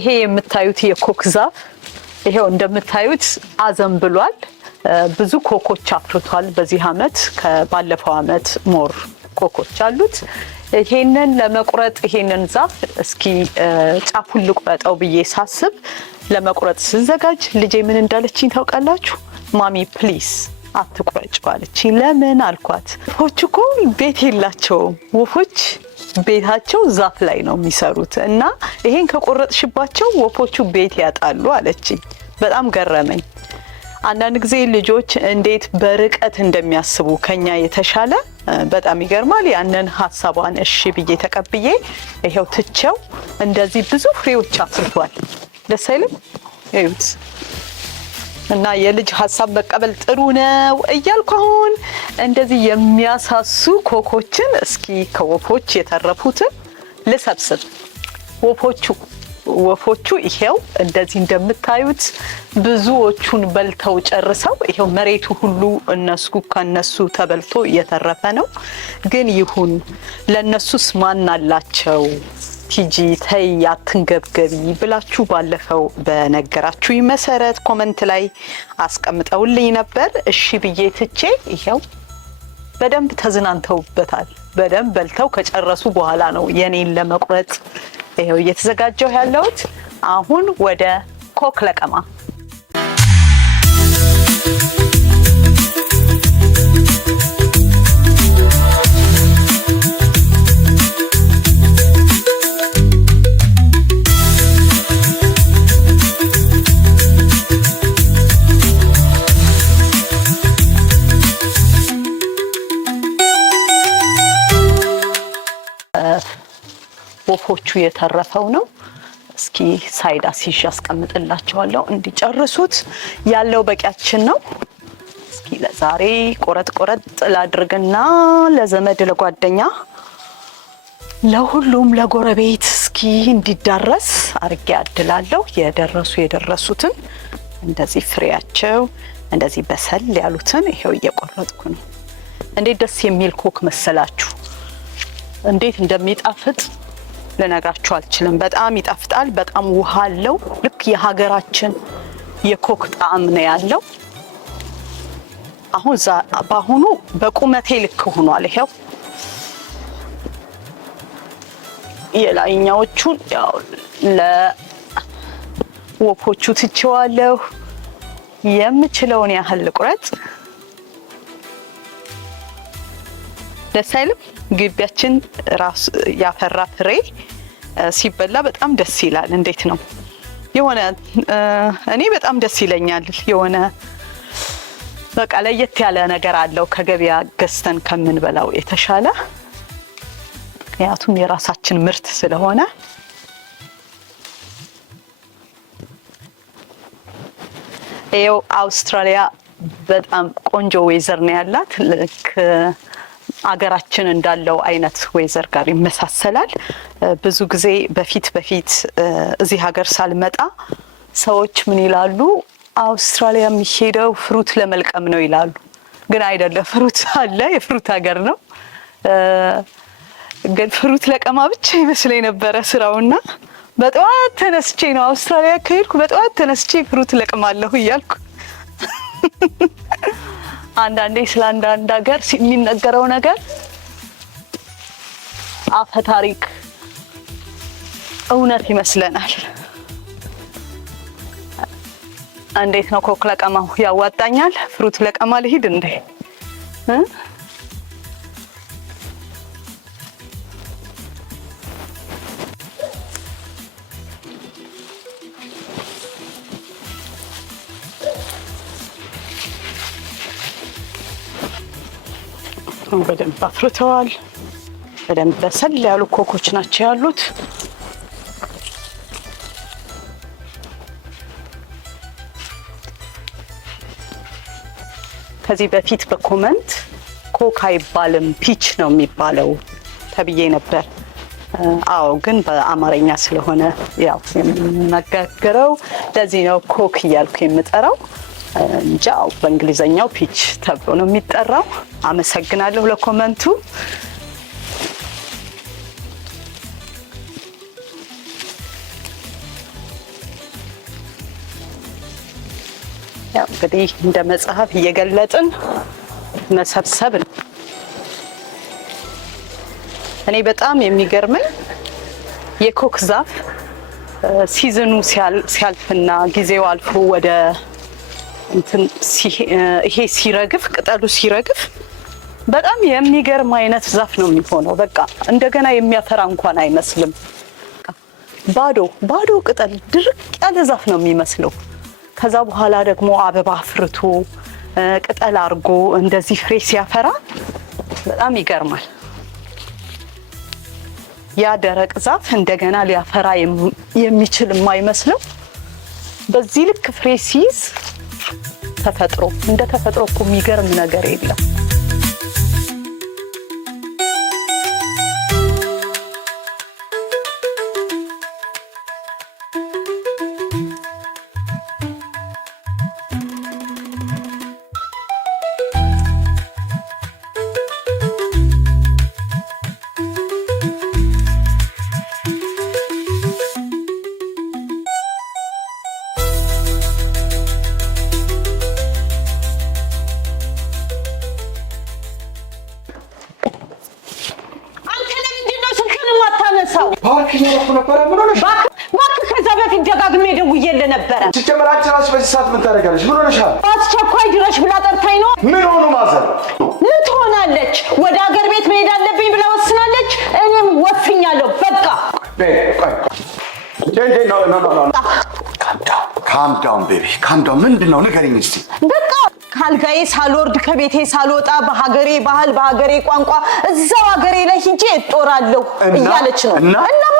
ይሄ የምታዩት የኮክ ዛፍ ይሄው እንደምታዩት አዘም ብሏል። ብዙ ኮኮች አፍርቷል በዚህ አመት ከባለፈው አመት ሞር ኮኮች አሉት። ይሄንን ለመቁረጥ ይሄንን ዛፍ እስኪ ጫፉን ልቁረጠው ብዬ ሳስብ ለመቁረጥ ስዘጋጅ ልጄ ምን እንዳለችኝ ታውቃላችሁ? ማሚ ፕሊዝ አትቁረጭ አለችኝ። ለምን አልኳት። ወፎች እኮ ቤት የላቸውም። ወፎች ቤታቸው ዛፍ ላይ ነው የሚሰሩት እና ይሄን ከቆረጥሽባቸው ወፎቹ ቤት ያጣሉ አለችኝ። በጣም ገረመኝ። አንዳንድ ጊዜ ልጆች እንዴት በርቀት እንደሚያስቡ ከኛ የተሻለ በጣም ይገርማል። ያንን ሐሳቧን እሺ ብዬ ተቀብዬ ይሄው ትቼው እንደዚህ ብዙ ፍሬዎች አፍርቷል። ደስ አይልም? እዩት። እና የልጅ ሐሳብ መቀበል ጥሩ ነው እያልኩ አሁን እንደዚህ የሚያሳሱ ኮኮችን እስኪ ከወፎች የተረፉትን ልሰብስብ። ወፎቹ ይሄው እንደዚህ እንደምታዩት ብዙዎቹን በልተው ጨርሰው ይሄው መሬቱ ሁሉ ከነሱ ተበልቶ እየተረፈ ነው። ግን ይሁን ለነሱስ ማን አላቸው? ቲጂ ተይ አትንገብገቢ ብላችሁ ባለፈው በነገራችሁ መሰረት ኮሜንት ላይ አስቀምጠውልኝ ነበር። እሺ ብዬ ትቼ ይሄው በደንብ ተዝናንተውበታል። በደንብ በልተው ከጨረሱ በኋላ ነው የኔን ለመቁረጥ ይሄው እየተዘጋጀው ያለሁት። አሁን ወደ ኮክ ለቀማ። ወፎቹ የተረፈው ነው። እስኪ ሳይድ አሲሽ አስቀምጥላችኋለሁ እንዲጨርሱት። ያለው በቂያችን ነው። እስኪ ለዛሬ ቆረጥ ላድርግና ለዘመድ ለጓደኛ ለሁሉም ለጎረቤት እስኪ እንዲዳረስ አርጌ አድላለሁ። የደረሱትን እንደዚህ ፍሬያቸው እንደዚህ በሰል ያሉትን ይሄው እየቆረጥኩ ነው። እንዴት ደስ የሚል ኮክ መሰላችሁ! እንዴት እንደሚጣፍጥ ልነግራችሁ አልችልም። በጣም ይጣፍጣል። በጣም ውሃ አለው። ልክ የሀገራችን የኮክ ጣዕም ነው ያለው። በአሁኑ በቁመቴ ልክ ሆኗል። ይሄው የላይኛዎቹን ያው ለወፎቹ ትቼዋለሁ። የምችለውን ያህል ቁረጥ። ደስ አይልም? ግቢያችን ራስ ያፈራ ፍሬ ሲበላ በጣም ደስ ይላል። እንዴት ነው የሆነ እኔ በጣም ደስ ይለኛል። የሆነ በቃ ለየት ያለ ነገር አለው ከገበያ ገዝተን ከምንበላው የተሻለ። ምክንያቱም የራሳችን ምርት ስለሆነ። ይኸው አውስትራሊያ በጣም ቆንጆ ዌዘር ነው ያላት። ልክ አገራችን እንዳለው አይነት ዌዘር ጋር ይመሳሰላል። ብዙ ጊዜ በፊት እዚህ ሀገር ሳልመጣ ሰዎች ምን ይላሉ? አውስትራሊያ የሚሄደው ፍሩት ለመልቀም ነው ይላሉ። ግን አይደለም፣ ፍሩት አለ፣ የፍሩት ሀገር ነው። ግን ፍሩት ለቀማ ብቻ ይመስለኝ ነበረ ስራውና በጠዋት ተነስቼ ነው አውስትራሊያ ከሄድኩ በጠዋት ተነስቼ ፍሩት ለቅማለሁ እያልኩ አንዳንዴ ስለ አንዳንድ ሀገር የሚነገረው ነገር አፈ ታሪክ እውነት ይመስለናል። እንዴት ነው ኮክ ለቀማው? ያዋጣኛል? ፍሩት ለቀማ ልሂድ እንዴ? በደንብ አፍርተዋል። በደንብ በሰል ያሉ ኮኮች ናቸው ያሉት። ከዚህ በፊት በኮመንት ኮክ አይባልም ፒች ነው የሚባለው ተብዬ ነበር። አዎ፣ ግን በአማርኛ ስለሆነ ያው የምናገረው ለዚህ ነው ኮክ እያልኩ የምጠራው እንጂ በእንግሊዘኛው ፒች ተብሎ ነው የሚጠራው። አመሰግናለሁ ለኮመንቱ። ያው እንግዲህ እንደ መጽሐፍ እየገለጥን መሰብሰብ ነው። እኔ በጣም የሚገርመኝ የኮክ ዛፍ ሲዝኑ ሲያልፍና ጊዜው አልፎ ወደ እንትን ይሄ ሲረግፍ ቅጠሉ ሲረግፍ በጣም የሚገርም አይነት ዛፍ ነው የሚሆነው። በቃ እንደገና የሚያፈራ እንኳን አይመስልም። ባዶ ቅጠል ድርቅ ያለ ዛፍ ነው የሚመስለው። ከዛ በኋላ ደግሞ አበባ አፍርቶ ቅጠል አርጎ እንደዚህ ፍሬ ሲያፈራ በጣም ይገርማል። ያ ደረቅ ዛፍ እንደገና ሊያፈራ የሚችል የማይመስለው በዚህ ልክ ፍሬ ሲይዝ ተፈጥሮ እንደ ተፈጥሮ እኮ የሚገርም ነገር የለም። ፓርክ እያደረኩ ነበረ። ምን ሆነሽ? እባክህ ከዛ በፊት ደጋግሜ ደውዬልህ ነበረ። ሲጀመር አንቺ እራስሽ በዚህ ሰዓት ምን ታደርጊያለሽ? ምን ሆነሻል? አስቸኳይ ድረሽ ብላ ጠርታኝ ነው። ምን ሆኑ ማዘር? ምን ትሆናለች? ወደ ሀገር ቤት መሄድ አለብኝ ብላ ወስናለች። እኔም ወፍኛለሁ። በቃ ካም ዳውን ቤቢ ካም ዳውን። ምንድን ነው ንገሪኝ እስኪ። በቃ ካልጋዬ ሳልወርድ ከቤቴ ሳልወጣ በሀገሬ ባህል በሀገሬ ቋንቋ እዛው ሀገሬ ላይ ሂጄ እጦራለሁ እያለች ነው። እናማ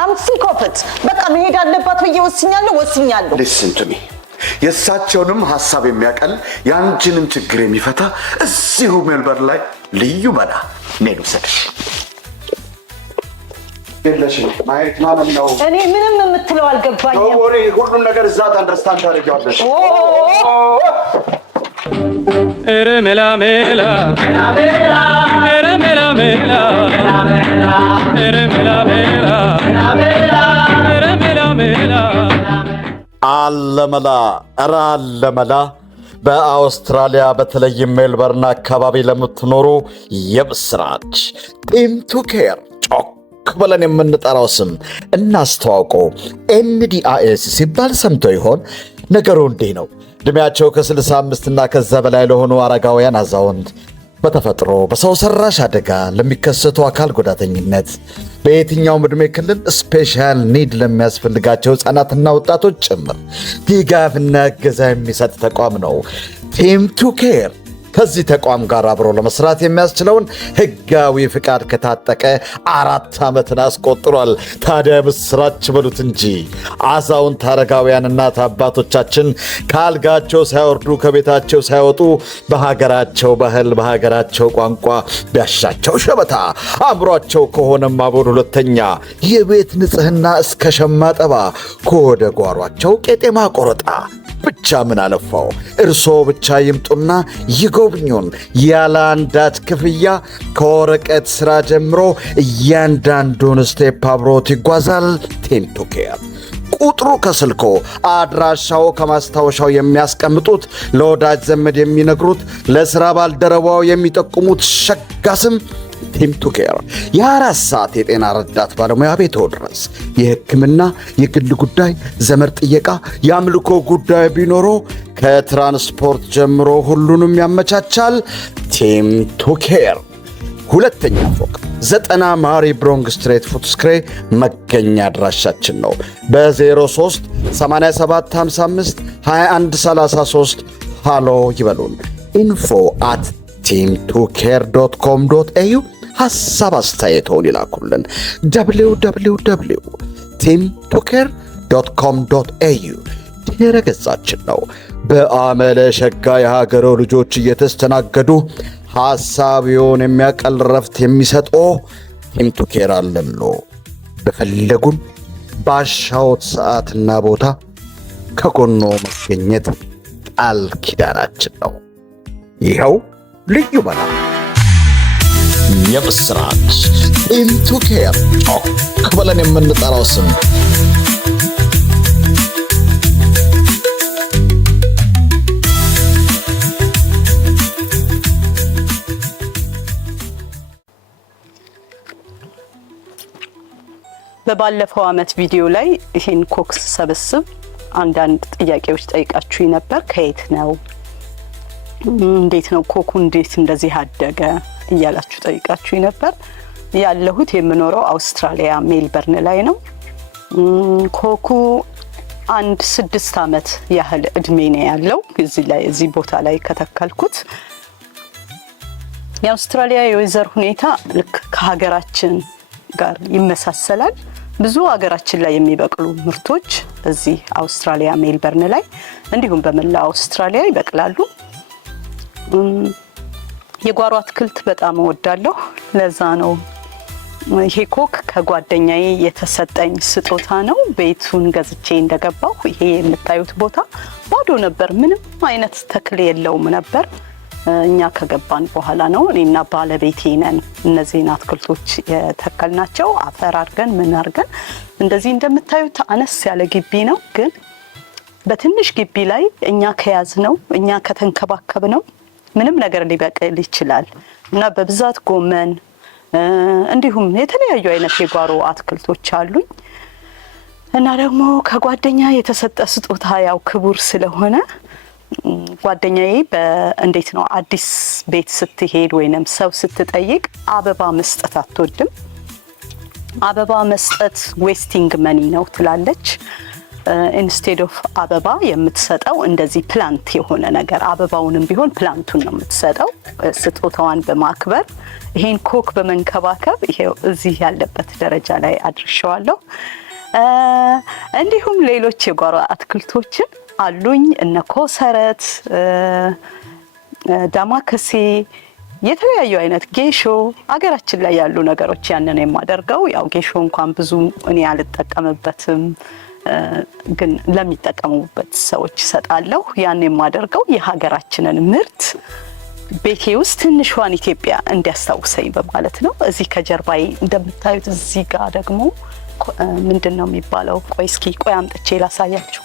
አም ሲክ ኦፍ ኢት። በቃ መሄድ አለባት ብዬ ወስኛለሁ። ሊስን ቱ ሚ። የእሳቸውንም ሀሳብ የሚያቀል የአንቺንም ችግር የሚፈታ እዚሁ ሜልበርን ላይ ልዩ መላ እኔ ልውሰድሽ። የለሽም ማየት ማለት ነው። እኔ ምንም የምትለው አልገባኝም። ሁሉም ነገር እዛ አንደርስታንድ ታደርጊዋለሽ። ere mela mela ere mela mela ere mela mela ere mela mela አለመላ ኧረ አለመላ። በአውስትራሊያ በተለይም ሜልበርን አካባቢ ለምትኖሩ የብስራች ቲምቱ ኬር ጮክ ብለን የምንጠራው ስም እናስተዋውቀው። ኤንዲአይኤስ ሲባል ሰምቶ ይሆን? ነገሩ እንዲህ ነው። ዕድሜያቸው ከ65 እና ከዛ በላይ ለሆኑ አረጋውያን፣ አዛውንት፣ በተፈጥሮ በሰው ሰራሽ አደጋ ለሚከሰቱ አካል ጉዳተኝነት፣ በየትኛውም ዕድሜ ክልል ስፔሻል ኒድ ለሚያስፈልጋቸው ሕፃናትና ወጣቶች ጭምር ድጋፍና እገዛ የሚሰጥ ተቋም ነው ቲምቱ ኬር። ከዚህ ተቋም ጋር አብሮ ለመስራት የሚያስችለውን ሕጋዊ ፍቃድ ከታጠቀ 4 ዓመትን አስቆጥሯል። ታዲያ ምስራች በሉት እንጂ አዛውንት አረጋውያን እናት አባቶቻችን ካልጋቸው ሳይወርዱ ከቤታቸው ሳይወጡ በሀገራቸው ባህል በሀገራቸው ቋንቋ ቢያሻቸው ሸበታ አምሯቸው ከሆነም አቦል ሁለተኛ የቤት ንጽሕና እስከ ሸማ ጠባ ከወደ ጓሯቸው ቄጤማ ቆረጣ ብቻ ምን አለፋው እርሶ ብቻ ይምጡና ይጎብኙን። ያለ አንዳች ክፍያ ከወረቀት ሥራ ጀምሮ እያንዳንዱን ስቴፕ አብሮት ይጓዛል ቲምቱ ኬር። ቁጥሩ ከስልኮ፣ አድራሻው ከማስታወሻው የሚያስቀምጡት፣ ለወዳጅ ዘመድ የሚነግሩት፣ ለሥራ ባልደረባው የሚጠቁሙት ሸጋ ስም ቲምቱ ኬር የ24 ሰዓት የጤና ረዳት ባለሙያ ቤቶ ድረስ የሕክምና፣ የግል ጉዳይ፣ ዘመድ ጥየቃ፣ የአምልኮ ጉዳይ ቢኖሮ ከትራንስፖርት ጀምሮ ሁሉንም ያመቻቻል ቲምቱ ኬር። ሁለተኛ ፎቅ 90 ማሪ ብሮንግ ስትሬት ፉትስክሬ መገኛ አድራሻችን ነው። በ03 87 55 21 33 ሃሎ ይበሉን። info@team2care.com.au ሐሳብ አስተያየቶን ይላኩልን። www.team2care.com.au ድረ ገጻችን ነው። በአመለ ሸጋ የሀገሮ ልጆች እየተስተናገዱ ሐሳቢውን የሚያቀል ረፍት የሚሰጦ ቲምቱ ኬር አለሎ። በፈለጉን ባሻዎት ሰዓትና ቦታ ከጎኖ መገኘት ቃል ኪዳናችን ነው። ይኸው ልዩ መላ የምስራች ቲምቱ ኬር ጮክ ብለን የምንጠራው ስም በባለፈው አመት ቪዲዮ ላይ ይሄን ኮክ ሰበስብ አንዳንድ ጥያቄዎች ጠይቃችሁ ነበር። ከየት ነው እንዴት ነው ኮኩ እንዴት እንደዚህ አደገ እያላችሁ ጠይቃችሁ ነበር። ያለሁት የምኖረው አውስትራሊያ ሜልበርን ላይ ነው። ኮኩ 6 አመት ያህል እድሜ ነው ያለው እዚህ ቦታ ላይ ከተከልኩት። የአውስትራሊያ የወይዘር ሁኔታ ልክ ከሀገራችን ጋር ይመሳሰላል። ብዙ ሀገራችን ላይ የሚበቅሉ ምርቶች እዚህ አውስትራሊያ ሜልበርን ላይ እንዲሁም በመላው አውስትራሊያ ይበቅላሉ። የጓሮ አትክልት በጣም እወዳለሁ። ለዛ ነው ይሄ ኮክ ከጓደኛዬ የተሰጠኝ ስጦታ ነው። ቤቱን ገዝቼ እንደገባሁ ይሄ የምታዩት ቦታ ባዶ ነበር፣ ምንም አይነት ተክል የለውም ነበር። እኛ ከገባን በኋላ ነው እኔና ባለቤቴ ነን እነዚህን አትክልቶች የተከልናቸው። አፈር አድርገን ምን አድርገን እንደዚህ እንደምታዩት አነስ ያለ ግቢ ነው። ግን በትንሽ ግቢ ላይ እኛ ከያዝነው እኛ ከተንከባከብነው ምንም ነገር ሊበቅል ይችላል እና በብዛት ጎመን እንዲሁም የተለያዩ አይነት የጓሮ አትክልቶች አሉኝ እና ደግሞ ከጓደኛ የተሰጠ ስጦታ ያው ክቡር ስለሆነ ጓደኛዬ እንዴት ነው አዲስ ቤት ስትሄድ ወይንም ሰው ስትጠይቅ አበባ መስጠት አትወድም። አበባ መስጠት ዌስቲንግ መኒ ነው ትላለች። ኢንስቴድ ኦፍ አበባ የምትሰጠው እንደዚህ ፕላንት የሆነ ነገር አበባውንም ቢሆን ፕላንቱን ነው የምትሰጠው። ስጦታዋን በማክበር ይሄን ኮክ በመንከባከብ ይሄው እዚህ ያለበት ደረጃ ላይ አድርሻለሁ። እንዲሁም ሌሎች የጓሮ አትክልቶችን አሉኝ እነ ኮሰረት፣ ዳማከሴ፣ የተለያዩ አይነት ጌሾ፣ አገራችን ላይ ያሉ ነገሮች ያንን የማደርገው ያው ጌሾ እንኳን ብዙ እኔ አልጠቀምበትም፣ ግን ለሚጠቀሙበት ሰዎች እሰጣለሁ። ያን የማደርገው የሀገራችንን ምርት ቤቴ ውስጥ ትንሿን ኢትዮጵያ እንዲያስታውሰኝ በማለት ነው። እዚህ ከጀርባዬ እንደምታዩት እዚህ ጋር ደግሞ ምንድን ነው የሚባለው? ቆይ አምጥቼ ላሳያችሁ።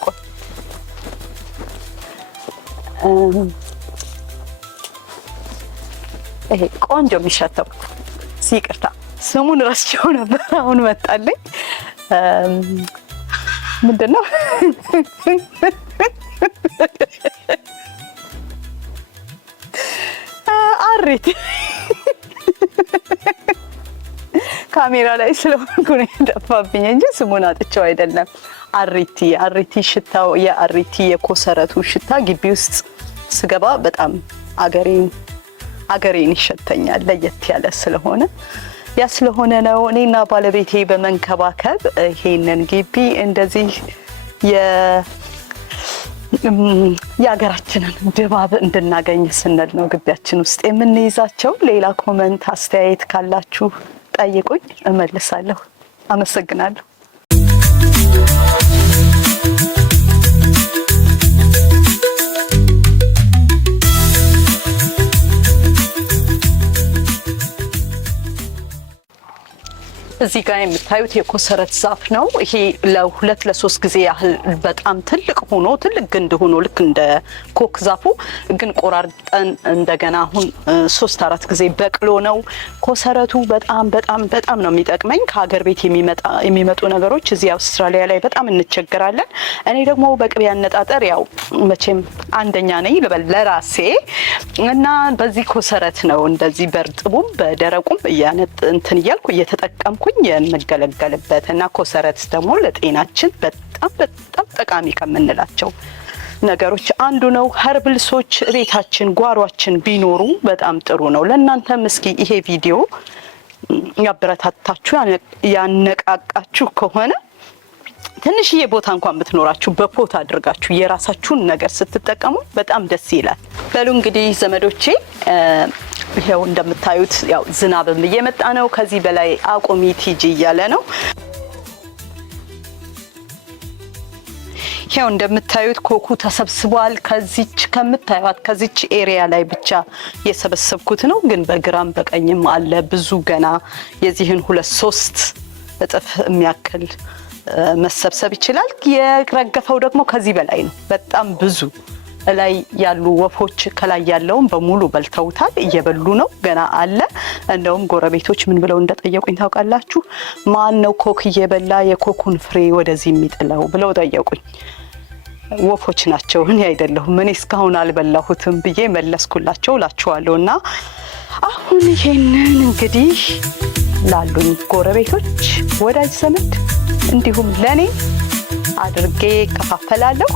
ይሄ ቆንጆ የሚሸተው ይቅርታ ስሙን ረስቼው ነበር፣ አሁን መጣልኝ። ምንድነው? አሪቲ ካሜራ ላይ ስለሆንኩ ነው የጠፋብኝ እንጂ ስሙን አጥቼው አይደለም። አሪቲ ሽታው የአሪቲ የኮሰረቱ ሽታ ግቢ ውስጥ ስገባ በጣም አገሬን ይሸተኛል። ለየት ያለ ስለሆነ ያ ስለሆነ ነው እኔና ባለቤቴ በመንከባከብ ይሄንን ግቢ እንደዚህ የሀገራችንን ድባብ እንድናገኝ ስንል ነው ግቢያችን ውስጥ የምንይዛቸው። ሌላ ኮመንት አስተያየት ካላችሁ ጠይቁኝ፣ እመልሳለሁ። አመሰግናለሁ። እዚህ ጋር የምታዩት የኮሰረት ዛፍ ነው። ይሄ ለ2-3 ጊዜ ያህል በጣም ትልቅ ግንድ ሆኖ ልክ እንደ ኮክ ዛፉ ግን ቆራርጠን እንደገና አሁን 3-4 ጊዜ በቅሎ ነው። ኮሰረቱ በጣም ነው የሚጠቅመኝ። ከሀገር ቤት የሚመጡ ነገሮች እዚህ አውስትራሊያ ላይ በጣም እንቸገራለን። እኔ ደግሞ በቅቤ አነጣጠር ያው መቼም አንደኛ ነኝ ልበል ለራሴ እና በዚህ ኮሰረት ነው እንደዚህ በርጥቡም በደረቁም እንትን እያልኩ እየተጠቀምኩኝ የምገለገልበት እና ኮሰረት ደግሞ ለጤናችን በጣም ጠቃሚ ከምንላቸው ነገሮች አንዱ ነው። ኸርብልሶች ቤታችን ጓሯችን ቢኖሩ በጣም ጥሩ ነው። ለእናንተም እስኪ ይሄ ቪዲዮ ያበረታታችሁ ያነቃቃችሁ ከሆነ ትንሽዬ ቦታ እንኳን ብትኖራችሁ በፖት አድርጋችሁ የራሳችሁን ነገር ስትጠቀሙ በጣም ደስ ይላል። በሉ እንግዲህ ዘመዶቼ ይሄው እንደምታዩት ያው ዝናብም እየመጣ ነው። ከዚህ በላይ አቁሚ ቲጂ እያለ ነው። ይሄው እንደምታዩት ኮኩ ተሰብስቧል። ከዚች ኤሪያ ላይ ብቻ የሰበሰብኩት ነው፣ ግን በግራም በቀኝም አለ ብዙ ገና የዚህን 2-3 እጥፍ የሚያክል መሰብሰብ ይችላል። የረገፈው ደግሞ ከዚህ በላይ ነው። በጣም ብዙ ላይ ያሉ ወፎች ከላይ ያለውን በሙሉ በልተውታል። እየበሉ ነው፣ ገና አለ። እንደውም ጎረቤቶች ምን ብለው እንደጠየቁኝ ታውቃላችሁ? ማን ነው ኮክ እየበላ የኮኩን ፍሬ ወደዚህ የሚጥለው ብለው ጠየቁኝ። ወፎች ናቸው፣ እኔ አይደለሁም። እኔ እስካሁን አልበላሁትም ብዬ መለስኩላቸው እላችኋለሁ። እና አሁን ይሄንን እንግዲህ ላሉኝ ጎረቤቶች፣ ወዳጅ ዘመድ እንዲሁም ለኔ አድርጌ ከፋፈላለሁ።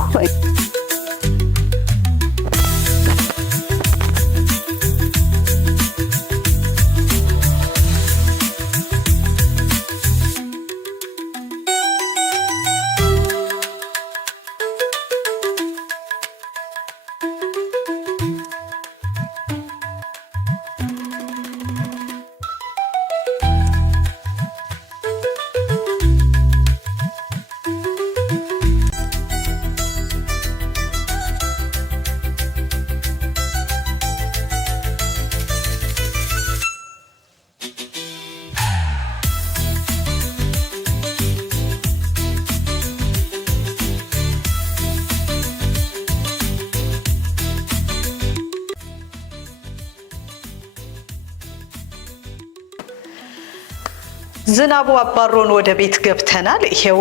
ዝናቡ አባሮን ወደ ቤት ገብተናል። ይሄው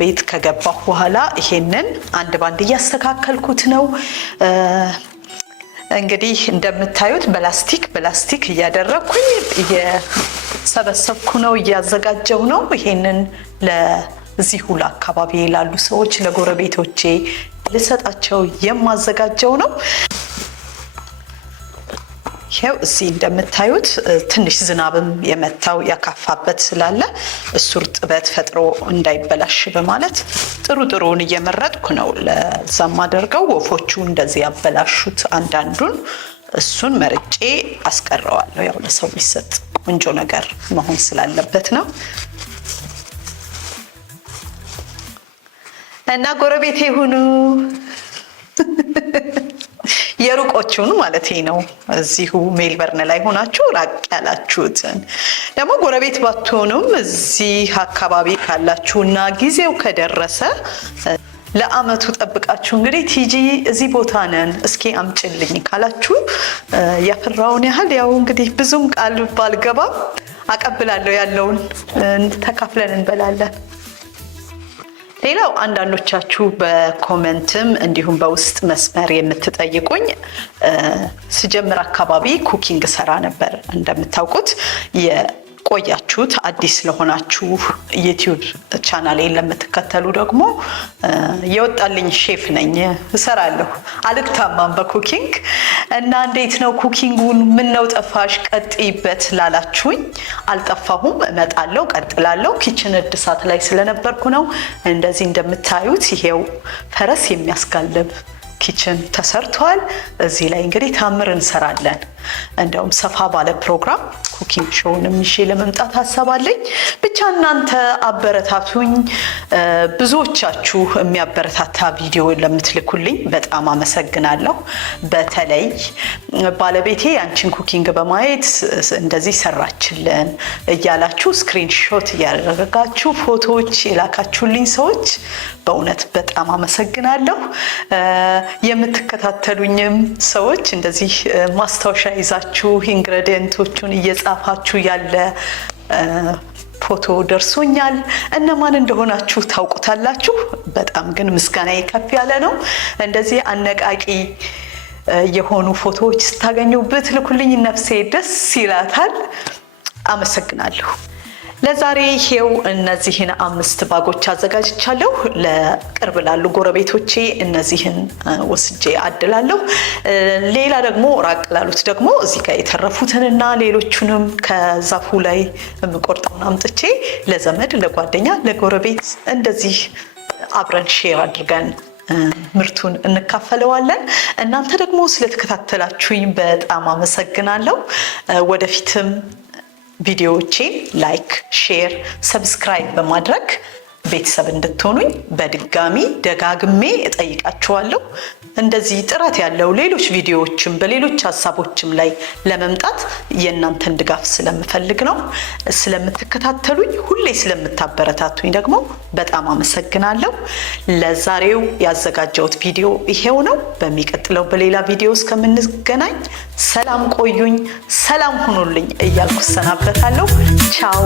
ቤት ከገባሁ በኋላ ይሄንን አንድ ባንድ እያስተካከልኩት ነው። እንግዲህ እንደምታዩት በላስቲክ እያደረኩኝ እየሰበሰብኩ ነው፣ እያዘጋጀው ነው። ይሄንን ለዚሁ ለአካባቢ ላሉ ሰዎች ለጎረቤቶቼ ልሰጣቸው የማዘጋጀው ነው። ይሄው እዚህ እንደምታዩት ትንሽ ዝናብም የመታው ያካፋበት ስላለ እሱ እርጥበት ፈጥሮ እንዳይበላሽ በማለት ጥሩን እየመረጥኩ ነው ለዛም አደርገው። ወፎቹ እንደዚህ ያበላሹት አንዳንዱን እሱን መርጬ አስቀረዋለሁ። ያው ለሰው የሚሰጥ ቆንጆ ነገር መሆን ስላለበት ነው። እና ጎረቤቴ ሁኑ የሩቆቹን ማለት ነው። እዚሁ ሜልበርን ላይ ሆናችሁ ራቅ ያላችሁትን ደግሞ ጎረቤት ባትሆኑም እዚህ አካባቢ ካላችሁና ጊዜው ከደረሰ ለአመቱ ጠብቃችሁ እንግዲህ ቲጂ እዚህ ቦታ ነን እስኪ አምጭልኝ ካላችሁ ያፈራውን ያህል ያው እንግዲህ ብዙም ቃል ባልገባም አቀብላለሁ፣ ያለውን ተካፍለን እንበላለን። ሌላው አንዳንዶቻችሁ በኮሜንትም እንዲሁም በውስጥ መስመር የምትጠይቁኝ ስጀምር አካባቢ ኩኪንግ ሰራ ነበር። እንደምታውቁት የቆያችሁት አዲስ ለሆናችሁ ዩቲዩብ ቻናሌን ለምትከተሉ ደግሞ የወጣልኝ ሼፍ ነኝ፣ እሰራለሁ፣ አልታማም በኩኪንግ። እና እንዴት ነው ኩኪንጉን ምን ነው ጠፋሽ ቀጥይበት ላላችሁኝ አልጠፋሁም፣ እመጣለሁ፣ ቀጥላለሁ። ኪችን እድሳት ላይ ስለነበርኩ ነው። እንደዚህ እንደምታዩት ይሄው ፈረስ የሚያስጋልብ ኪችን ተሰርቷል። እዚህ ላይ እንግዲህ ታምር እንሰራለን። እንደውም ሰፋ ባለ ፕሮግራም ኩኪንግ ሾውንም ይዤ ለመምጣት አሰባለኝ። ብቻ እናንተ አበረታቱኝ። ብዙዎቻችሁ የሚያበረታታ ቪዲዮ ለምትልኩልኝ በጣም አመሰግናለሁ። በተለይ ባለቤቴ አንቺን ኩኪንግ በማየት እንደዚህ ሰራችልን እያላችሁ ስክሪንሾት እያደረጋችሁ ፎቶዎች የላካችሁልኝ ሰዎች በእውነት በጣም አመሰግናለሁ። የምትከታተሉኝም ሰዎች እንደዚህ ማስታወሻ ይዛችሁ ኢንግሬዲየንቶቹን እየጻፋችሁ ያለ ፎቶ ደርሶኛል። እነማን እንደሆናችሁ ታውቁታላችሁ። በጣም ግን ምስጋናዬ ከፍ ያለ ነው። እንደዚህ አነቃቂ የሆኑ ፎቶዎች ስታገኙ ብትልኩልኝ ነፍሴ ደስ ይላታል። አመሰግናለሁ። ለዛሬ ይሄው እነዚህን 5 ባጎች አዘጋጅቻለሁ። ለቅርብ ላሉ ጎረቤቶቼ እነዚህን ወስጄ አድላለሁ። ሌላ ደግሞ ራቅ ላሉት ደግሞ እዚህ ጋር የተረፉትንና ሌሎቹንም ከዛፉ ላይ የምቆርጠውን አምጥቼ ለዘመድ፣ ለጓደኛ፣ ለጎረቤት እንደዚህ አብረን ሼር አድርገን ምርቱን እንካፈለዋለን። እናንተ ደግሞ ስለተከታተላችሁኝ በጣም አመሰግናለሁ። ወደፊትም ቪዲዮዎቼ ላይክ፣ ሼር፣ ሰብስክራይብ በማድረግ ቤተሰብ እንድትሆኑኝ በድጋሚ ደጋግሜ እጠይቃችኋለሁ። እንደዚህ ጥራት ያለው ሌሎች ቪዲዮዎችም በሌሎች ሀሳቦችም ላይ ለመምጣት የእናንተን ድጋፍ ስለምፈልግ ነው። ስለምትከታተሉኝ፣ ሁሌ ስለምታበረታቱኝ ደግሞ በጣም አመሰግናለሁ። ለዛሬው ያዘጋጀሁት ቪዲዮ ይሄው ነው። በሚቀጥለው በሌላ ቪዲዮ እስከምንገናኝ ሰላም ቆዩኝ፣ ሰላም ሁኑልኝ እያልኩ ሰናበታለሁ። ቻው።